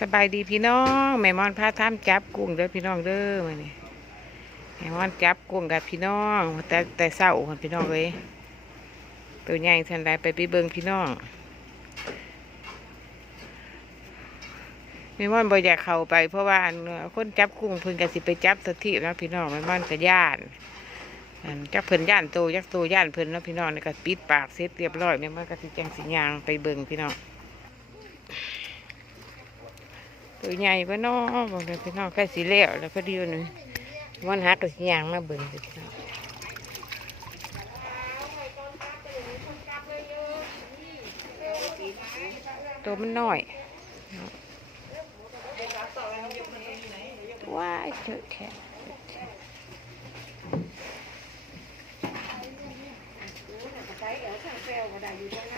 สบายดีพี่น้องแม่มอนพาท่ามจับกุ้งเด้อพี่น้องเด้อมานี่แม่มอนจับกุ้งกับพี่น้อง แต่แต่เศร้าคนพี่น้องเลยตัวใหญ่ทันใดไปไปเบิงพี่น้องแม่มอนบ่อยากเข้าไปเพราะว่าคนจับกุ้งเพิ่นก็สิไปจับสถินะพี่น้องแม่มอนก็ย่านจักเพิ่นย่านโตจักโตย่านเพิ่นเนาะพี่น้องก็ปิดปากเสร็จเรียบร้อยแม่มอนก็สิจังสิยางไปเบิงพี่น้อง ตัวใหญ่ปะเนาะบอกเลยพี่น้องใกล้สีเหลวแล้วพอดีวันนี้วันหักกับยางมาเบิ่งพี่น้องตัวมันน้อยว้าเจอแค่ใช้เอ๋อช่างแปลวก็ได้อยู่ด้วยนะ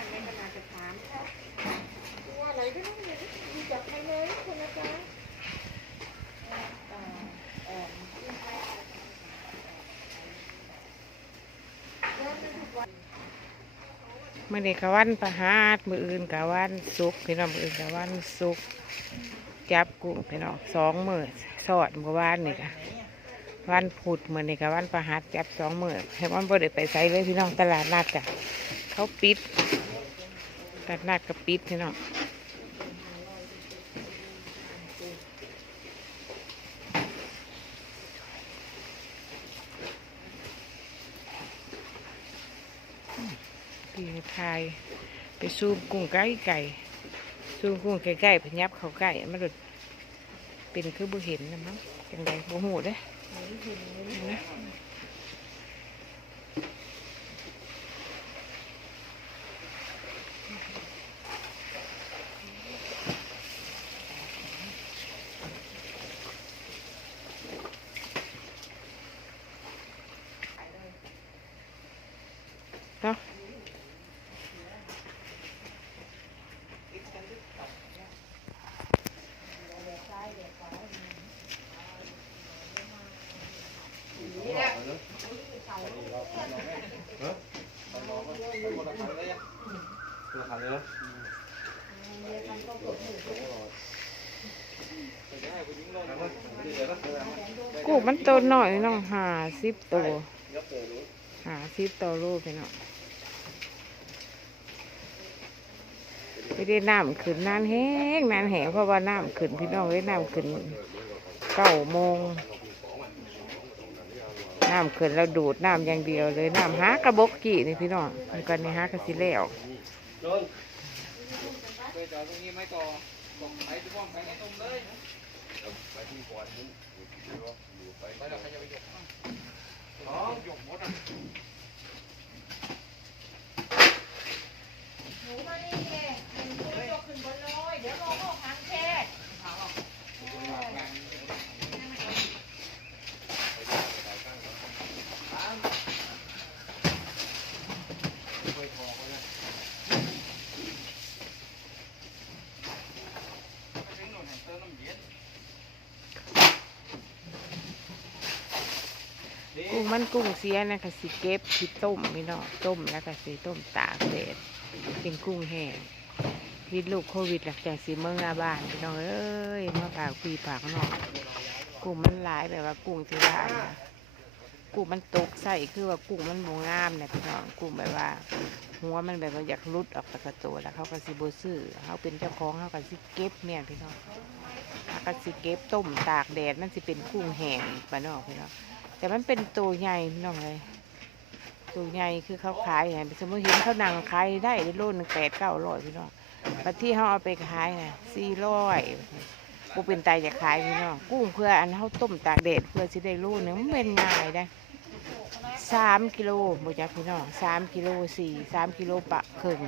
มื่อนี้กะวันประหารมืออื่นกะวันสุกพี่น้องมืออื่นกะวันสุกจับกุ้งพี่น้องสองมือสอดมือวานนี่กะวันผุดมื่อนี่กะวันประหารจับสองมือให้วันบ่ได้ไปใส่เลยพี่น้องตลาดนัดจ้ะเขาปิดตลาดนัดก็ปิดพี่น้องีไทยไปซูมกุ้งไก่ไก่ซูมกุ้งไก่ไก่พยับเขาไก่มันหลุดเป็นคือบุเห็นนะมั้งจังไรบุหูเด้นะ กูมันโตหน่อยน้องหาสิบตัวหาสิบตัวลูกไปเนาะไปได้น้ำขึ้นนานแห้งนานแห้งเพราะว่าน้ำขึ้นพี่น้องได้น้ำขึ้นเก้าโมง น้ำขึ้นเราดูดน้ำอย่างเดียวเลยน้ำหากระบอกกี่นี่พี่น้องมันก็นี่หากระสิแล้วไปจอตรงนี้ไม่ก่อไปที่ป้อมไปในต้มเลยไปที่ก่อนนี้ไปแล้วใครจะไปยกอ๋อยกหมดอะหนูมานี่เองหนูจะยกขึ้นบนเลยเดี๋ยวรอพ่อพังแค่ กุ้งมันกุ้งเสียนะคะสิเก็บสิต้มพี่น้องต้มแล้วก็สิต้มตากแดดเป็นกุ้งแห้งวิษลูกโควิดหลักจากสิเมืองหน้าบ้านพี่น้องเอ้ยมาปากปีปากน้องกุ้งมันหลายแบบว่ากุ้งที่ว่าอันนะ กุ้งมันตกใส่คือว่ากุ้งมันบงงามเนี่ยพี่น้องกุ้งแบบว่า หัวมันแบบว่าอยากรุดออกจากกระตัวแล้วเขาก็สิโบซื้อเขาเป็นเจ้าของเขาก็สิเก็บเนี่ยพี่น้องเขาก็สิเก็บต้มตากแดดมันสิเป็นกุ้งแห้งพี่น้องพี่น้องแต่มันเป็นตัวใหญ่พี่น้องเลยตัวใหญ่คือเขาขายไงสมมติเห็นเขานั่งขายได้ในโลนึงแปดเก้าร้อยพี่น้องบัดที่เขาเอาไปขายนะสี่ร้อย บุเป็นไตจะขายพี่น้องกุ้งเพื่ออันเขาต้มตากแดดเพื่อสิได้โลหนึงมันเป็นง่ายได้สามกิโลบุจักพี่น้องสามกิโลสี่สามกิโลปะครึ่ง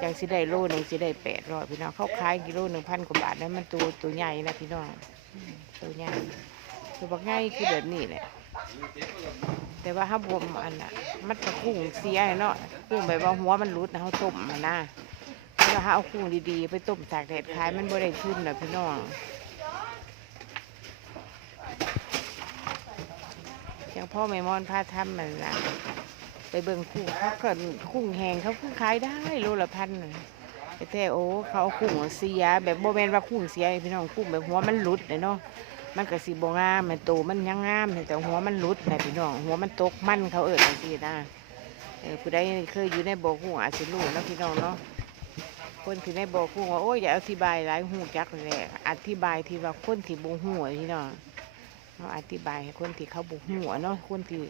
จังสิได้โลหนึ่งสิได้แปดร้อยพี่น้องเขาขายกิโลหนึ่งพันกว่าบาทนั้นมันตัวตัวใหญ่นะพี่น้องตัวใหญ่ตัวบักง่ายคือแบบนี้แหละแต่ว่าถ้าบวมอันน่ะมันจะกุ้งเสียเนาะกุ้งแบบว่าหัวมันรุดนะเขาต้มมันนะ แล้วถ้าเอากุ้งดีๆ ไปต้มตากแดดขายมันบ่ได้ขึ้นนะพี่น้องอย่างพ่อแม่มอนพาทำมันนะไปเบิ่งกุ้งเขาเกิดกุ้งแห้งเขาเพิ่งขายได้โลละพันแต่แท้โอ้เขาเอากุ้งเสีย แบบโบแมนว่ากุ้งเสียพี่น้องกุ้งแบบหัวมันหลุดเลยเนาะมันก็สิบ่งามมันโตมันยังงามแต่หัวมันหลุดนะพี่น้องหัวมันตกมันเขาเอิดจังซี่นะเออผู้ใดเคยอยู่ในบ่อกุ้งอาจสิรู้นะพี่น้องเนาะ คนที่ในบอกุ้งว่าโอ้ยอย่าอธิบายหลายหูจักเลยอธิบายที่ว่าคนที่บ่ฮู้อะพี่น้องเราอธิบายให้คนที่เขาบ่ฮู้อะเนาะคนที่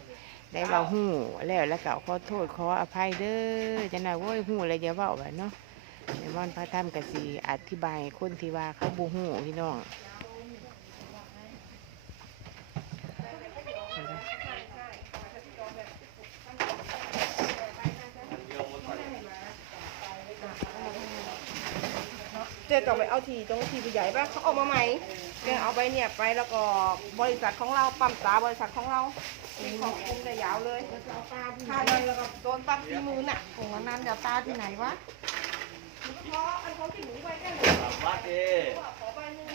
ได้เว่าหูแล้วแล้วก็ขอโทษขออภัยเด้อจะน่าโว้ยหูอะไรอย่าว่าแบบเนาะในมอนพระธรรมกสีอธิบายคนที่ว่าเขาบ่ฮู้พี่น้อง เจ๊ต้องไปเอาทีตรงทีผู้ใหญ่ป่ะเขาเอามาใหม่เจ๊เอาไปเนี่ยไปแล้วก็บริษัทของเราปั๊มตาบริษัทของเรามีของคุมได้ยาวเลยค่าเลยแล้วก็โดนปรับสี่มื่นอะของนั้นนั้นเดี๋ยวตาที่ไหนวะพราะอันเขาที่หนูไว้แค่หนูวัดเด้ขอไหนึง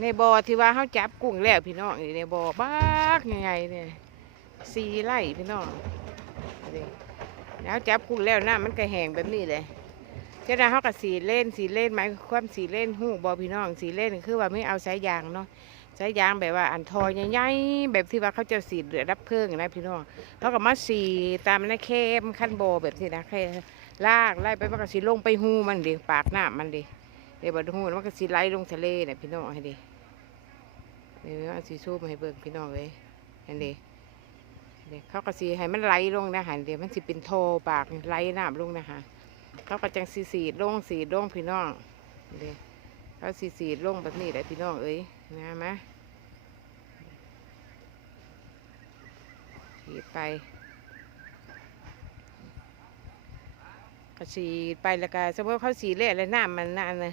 ในบ่อที่ว่าเฮาจับกุ้งแล้วพี่น้องนี่ในบ่อบักใหญ่ๆเนี่ยสีไร่พี่น้องแล้วจับกุ้งแล้วหน้ำมันก็แห้งแบบนี้เลย เจ้านาเขาก็สีเล่นสีเล่นไหมายความสีเล่นหูบอพี่น้องสีเล่นคือว่าไม่เอาสายยางเนาะสายยางแบบว่าอันทอใหญ่ๆแบบที่ว่าเขาจะสีเดือรับเพลิงนะพี่น้องเขาก็มาสีตามนะเข้มขั้นโบแบบที่นะแค่ลากไล่ไปมันก็สีลงไปหูมันดิปากหน้ามันดิเดี๋ยวบดหูมันก็สีไหลลงทะเลนี่ยพี่น้องให้ดิเดี๋ยวเอาสีซูมให้เบิ่งพี่น้องเลยเห็นดิเดี๋ยวเขาก็สีให้มันไหลลงนะหันเดี๋ยวมันสิเป็นโทปากไหลน้ำลงนะฮะ เขาก็จังสีสีดลงสีดลงพี่น้องเด้เขาสีสีดลงแบบนี้แหละพี่น้องเอ้ยนะมะสีดไปก็สีดไปแล้วก็สมมติเขาสีเละแล้วน้ำมันน่ะอันนะ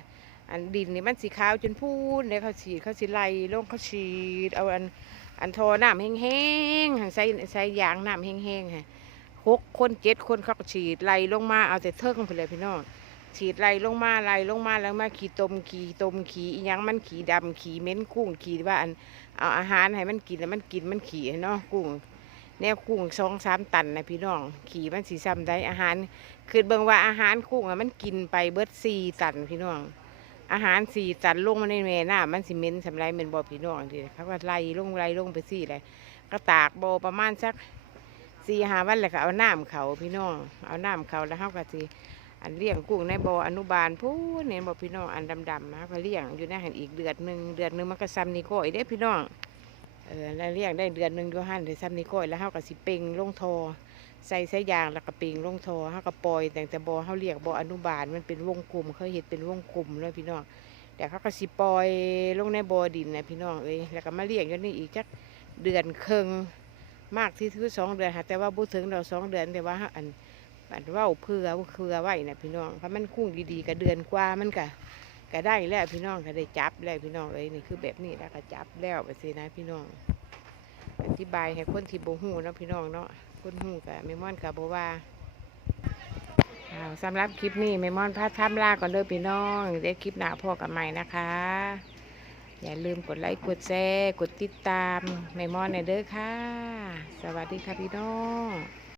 อันดินนี่มันสีขาวจนพูนเลยเขาสีดเขาสีไล่ลงเขาสีดเอาอันอันทอน้ำแห้งๆหันใส่ใส่ยางน้ำแห้งๆฮะ หกคนเจ็ดคนเขาก็ฉีดไล่ลงมาเอาแต่เทิงไปเลยพี่น้องฉีดไล่ลงมาไล่ลงมาแล้วมาขี่ตมขี่ตมขี่อีหยังมันขี่ดำขี่เม้นกุ้งขี่ว่าอันเอาอาหารให้มันกินแล้วมันกินมันขี่เนาะกุ้งแนวกุ้งสองสามตันนะพี่น้อง ขี่มันสีซ้ำได้อาหารคือเบิ่งว่าอาหารกุ้งอะมันกินไปเบิดสี่ตันพี่น้อง อาหารสี่ตันลงมาในแม่น้ำมันสิเม็นสำไรเม็นบ่พี่น้องทีเขาก็ไล่ลงไล่ลงไปสี่เลยก็ตากโบประมาณสัก สี่หาวันแล้วก็เอาน้ำเขาพี่น้อง เอาน้ำเขาแล้วเขาก็สิอันเลี้ยงกุ้งในบ่ออนุบาลพูนเนี่ยบอพี่น้องอันดำๆนะเขาเลี้ยงอยู่ในหันอีกเดือนหนึ่งเดือนหนึ่งมันก็ซ้ำนี่ก้อยเด้พี่น้องเออแล้วเลี้ยงได้เดือนหนึ่งด้วยหันได้ซ้ำนี่ก้อยแล้วเขาก็สิเป่งลงทอใส่สายยางแล้วก็เป่งลงทอเขาก็ปล่อยแต่แต่บ่อเขาเลี้ยงบ่ออนุบาลมันเป็นวงกลมเขาเห็ดเป็นวงกลมเลยพี่น้องแต่เขาก็สิปล่อยลงในบ่อดินนะพี่น้องเอ้ยแล้วก็มาเลี้ยงอยู่นี่อีกจักเดือนครึ่ง มากที่คือสองเดือนค่ะแต่ว่าบุถึงเราสองเดือนแต่ว่าอันอันว่าเพื่อเพื่อไหวนะพี่น้องถ้าะมันคุ้งดีๆก็เดือนกว่ามันก็ก็ได้แล้วพี่น้องก็ได้จับแล้วพี่น้องเลยนี่คือแบบนี้แล้วก็จับแล้วไปสินะพี่น้อง อธิบายให้คนที่โบหูเนาะพี่น้องเนาะคนหูกับเมมอนกับโบว่าอ้าสำหรับคลิปนี้เมมอนพาทำลาก่อนเด้อพี่น้องเดี๋ยวคลิปหน้าพ่อกับใหม่นะคะ อย่าลืมกดไลค์ กดแชร์ กดติดตามแม่มอนในเด้อค่ะ สวัสดีค่ะพี่น้อง